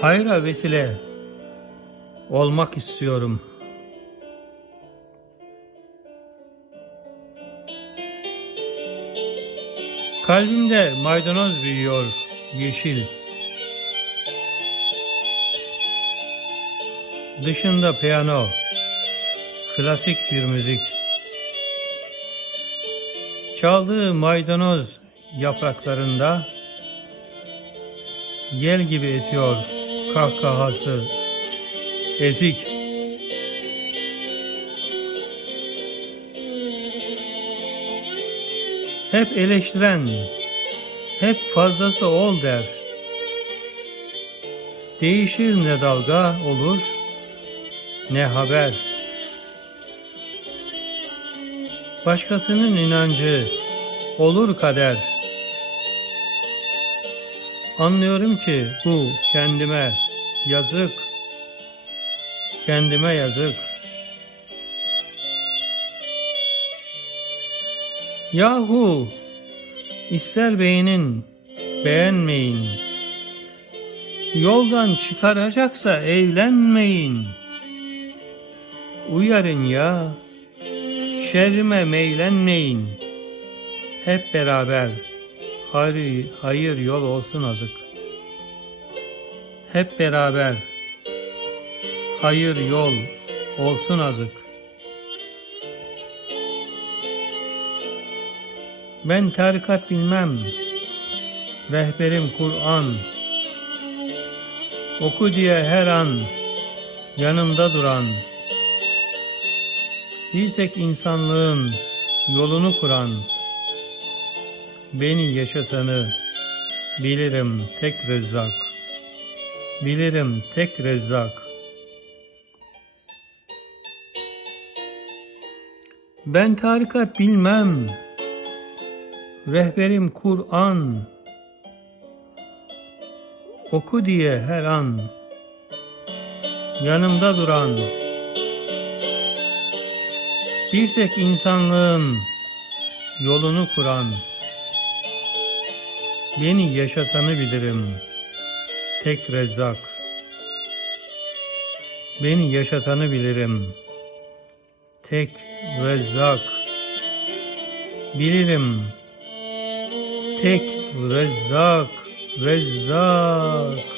hayra vesile olmak istiyorum. Kalbimde maydanoz büyüyor yeşil. Dışında piyano, klasik bir müzik. Çaldığı maydanoz yapraklarında yel gibi esiyor kahkahası ezik. Hep eleştiren, hep fazlası ol der. Değişir ne dalga olur, ne haber. Başkasının inancı olur kader. Anlıyorum ki bu kendime yazık. Kendime yazık. Yahu ister beğenin, beğenmeyin. Yoldan çıkaracaksa evlenmeyin. Uyarın ya, şerrime meylenmeyin. Hep beraber hayır, hayır yol olsun azık. Hep beraber hayır yol olsun azık. Ben tarikat bilmem, rehberim Kur'an. Oku diye her an yanımda duran, bir tek insanlığın yolunu kuran, beni yaşatanı bilirim tek rezzak, bilirim tek rezzak. Ben tarikat bilmem, rehberim Kur'an. Oku diye her an. Yanımda duran. Bir tek insanlığın yolunu kuran beni yaşatanı bilirim. Tek rezzak. Beni yaşatanı bilirim. Tek rezzak. Bilirim. Tek rezzak. Rezzak